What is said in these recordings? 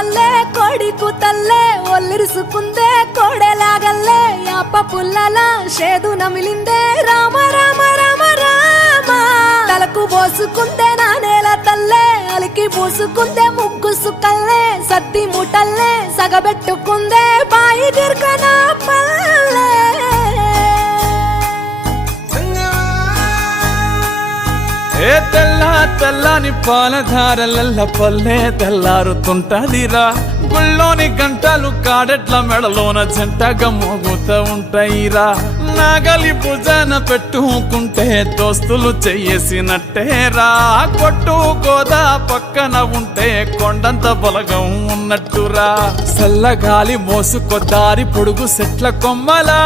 పల్లె కోడి కూతల్లే ఒల్లిరుసుకుందే కోడెలాగల్లే యాప పుల్లల షేదు నమిలిందే రామ రామ రామ రామ తలకు పోసుకుందే నా నేల తల్లే అలికి పూసుకుందే ముగ్గు సుక్కల్లే సత్తి ముటల్లే సగబెట్టుకుందే బాయి దిర్కన పల్లె ఏ తెల్ల తెల్లని పాలధారలల్ల పల్లె తెల్లారుతుంటదిరా గుళ్ళోని గంటలు కాడెట్ల మెడలోన జంటగా మోగుతూ ఉంటాయిరా నాగలి భుజాన పెట్టుకుంటే దోస్తులు చెయ్యేసినట్టేరా కొట్టు గోదా పక్కన ఉంటే కొండంత బలగం ఉన్నట్టురా చల్లగాలి మోసుకొద్దారి పొడుగు చెట్ల కొమ్మలా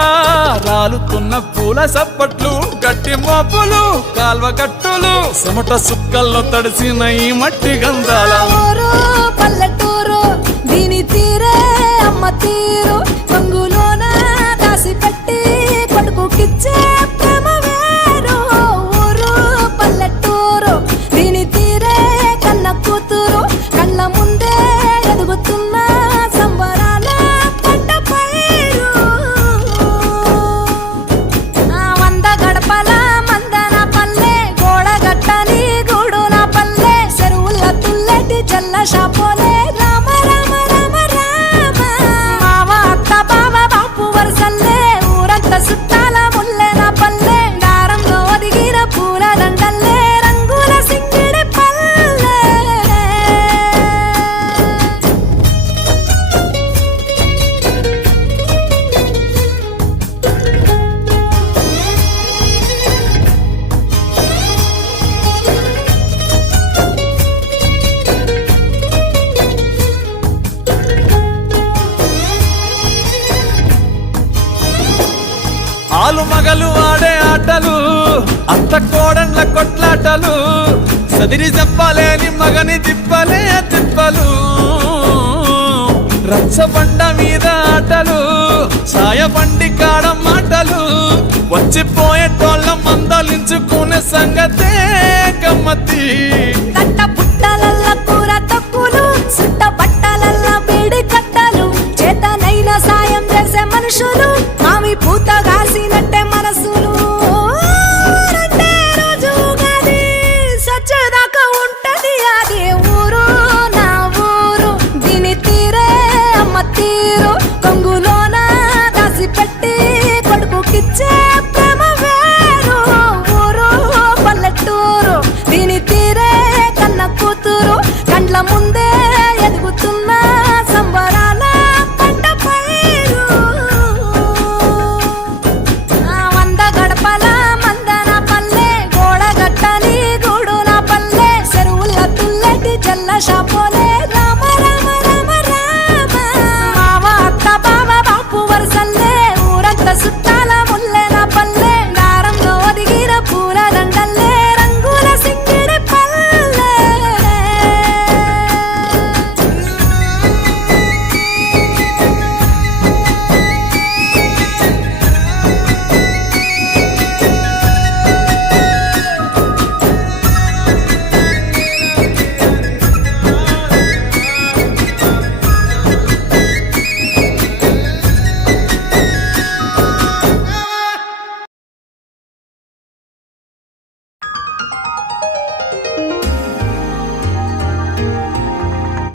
రాలుతున్న పూల సప్పట్లు గట్టి మోపులు కాల్వ గట్టులు చెమట సుక్కల్లో తడిసిన ఈ మట్టి గంధాల పల్లెటూరు దీని తీరే అమ్మ తీరు కొంగులోన దాసి పెట్టి కొడుకుకిచ్చే ప్రేమ వేరు ఊరు పల్లెటూరు దీని తీరే కన్న కూతురు కళ్ళ ముందే ఎదుగుతున్న సంబరాల పంట పైరు వంద గడపల మందన పల్లె గోడ గట్టని గూడు నా పల్లె చెరువుల తుల్లెటి జల్ల షాపోలే రామ రామ రామ రామ మావ అత్త బావ బాపు వరసల్లే ఊరంతా సుట్టాల ముల్లె నా పల్లె దారంలో ఒదిగిన పూల దండల్లే రంగుల సింగిడి పల్లె ఆలు మగలు ఆడే ఆటలు అత్త కోడన్ల కొట్లాటలు సదిరి చెప్పలేని మగని తిప్పలే తిప్పలు రచ్చబండ మీద ఆటలు ఛాయబండి కాడ మాటలు వచ్చిపోయేటోళ్ళ మందలించుకునే సంగతే గమ్మతి కట్ట పుట్టలల్ల కూర తక్కులు సుట్ట బట్టలల్ల వేడి కట్టలు చేతనైన సాయం చేసే మనుషులు మామి పూత కాసినట్టే మనసులు రెండే రోజు గది సచ్చేదాకా ఉంటది అది ఊరు నా ఊరు దీని తీరే అమ్మ తీరు కొంగులోన దాసి పెట్టి కొడుకుకిచ్చే ప్రేమ వేరు ఊరు పల్లెటూరు దీని తీరే కన్న కూతురు కండ్ల ముందే ఎదుగుతున్న సంబరాల పంట పైరు వంద గడపల మందన పల్లె గోడ గట్టని గూడు నా పల్లె చెరువుల తుల్లెటి జల్ల షాపోలే రామ రామ రామ రామ మావ అత్త బావ బాపు వరసల్లే ఊరంతా సుట్టాల ముల్లె నా పల్లె దారంలో ఒదిగిన పూల దండల్లే రంగుల సింగిడి పల్లె